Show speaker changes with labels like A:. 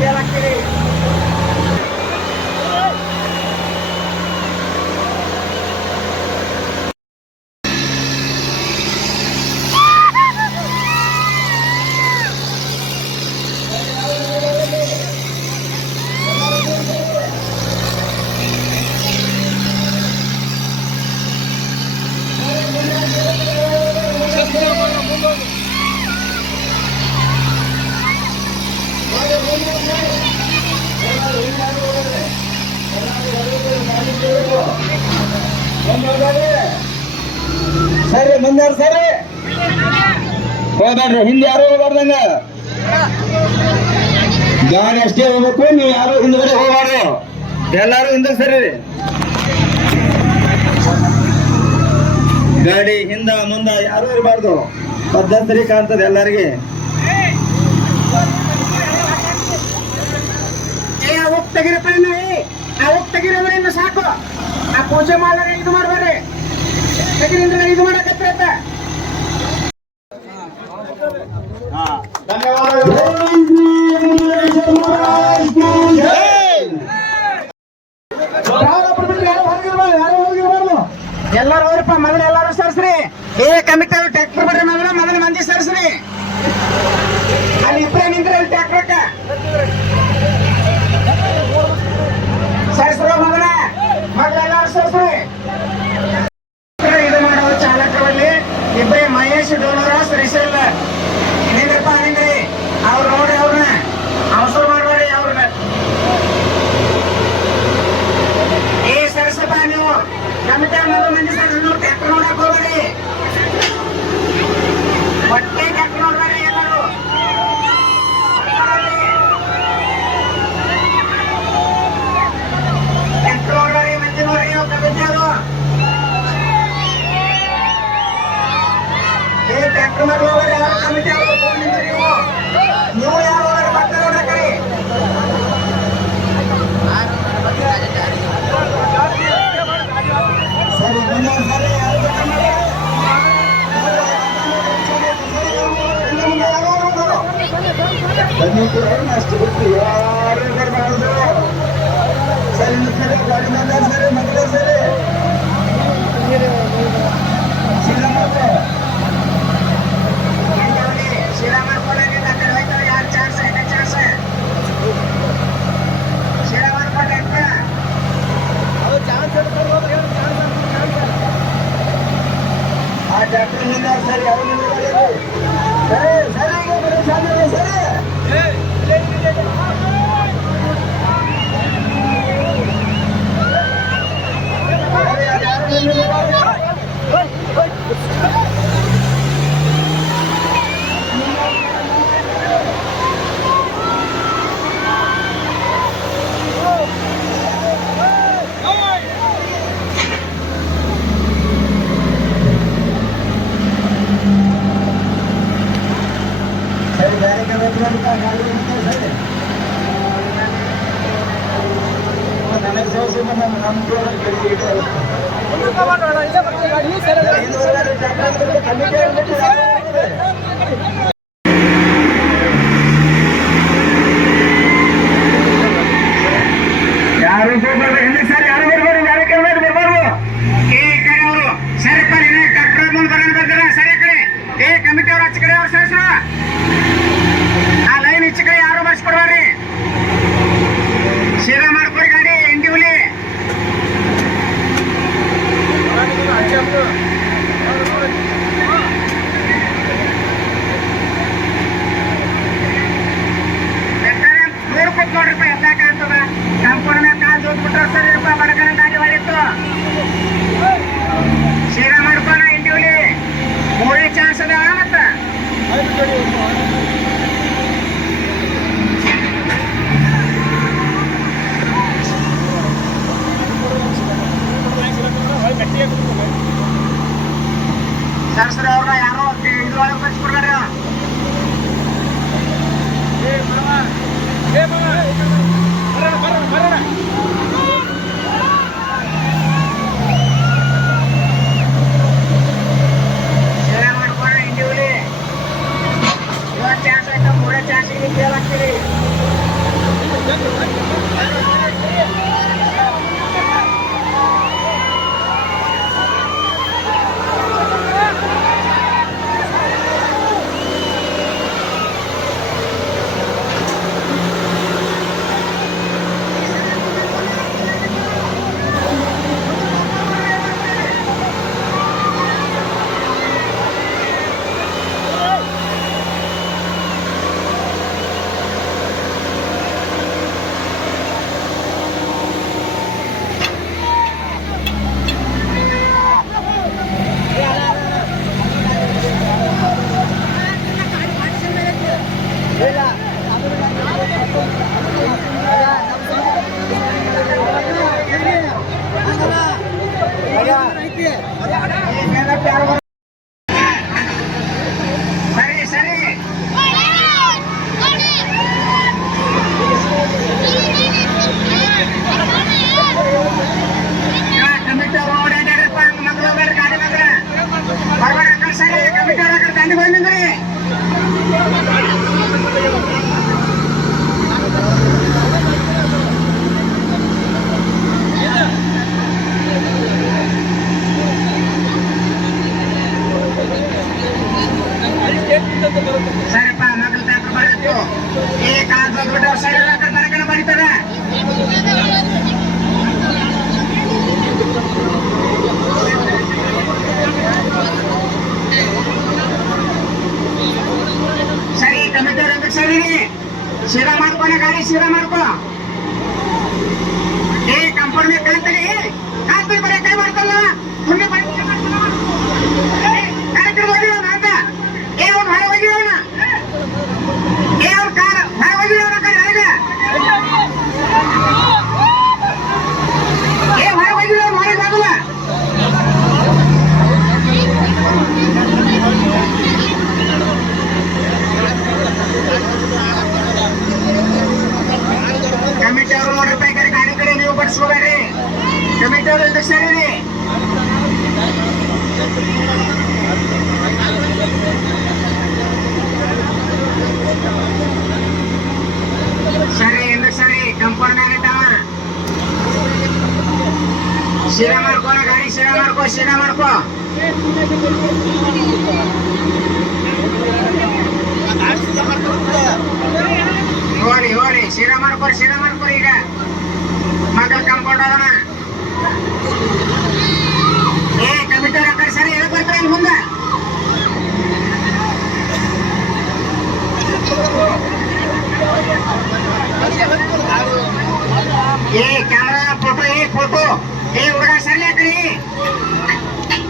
A: dela querer
B: ಸರಿ ಬಂದಾರ ಸರಿ. ಹೋಗ್ಬೇಡ್ರಿ ಹಿಂದೆ ಯಾರು ಹೋಗ್ಬಾರ್ದಂಗ? ಗಾಡಿ ಅಷ್ಟೇ ಹೋಗ್ಬೇಕು, ನೀವು ಯಾರು ಹಿಂದ್ಗಡೆ ಹೋಗ್ಬಾರ್ದು. ಎಲ್ಲಾರು ಹಿಂದೆ ಸರಿ. ಗಾಡಿ ಹಿಂದ ಮುಂದ ಯಾರು ಇರಬಾರ್ದು? ಪದ್ಧತಿ ಕಾಣ್ತದೆ ಎಲ್ಲರಿಗೆ.
A: ಸಾಕು. ಆ ಪೂಜೆ ಮಾಡೋರು ಇದು ಮಾಡ್ಬೇಡಿ ಇದು ಮಾಡಕತ್ತಿರತ್ತೆ யாரும் kia. Đó, đó, đó. y se la. Sira ಮಾಡ್ಕೋ. ಹೋಳಿ ಹೋಳಿ ಶಿರ ಮಾಡ್ಕೊರಿ ಶಿರ ಮಾಡ್ಕೊರಿ ಈಗ. ಮಗಳ ಕಂಪೌಂಡ್ ಅದನ್ನ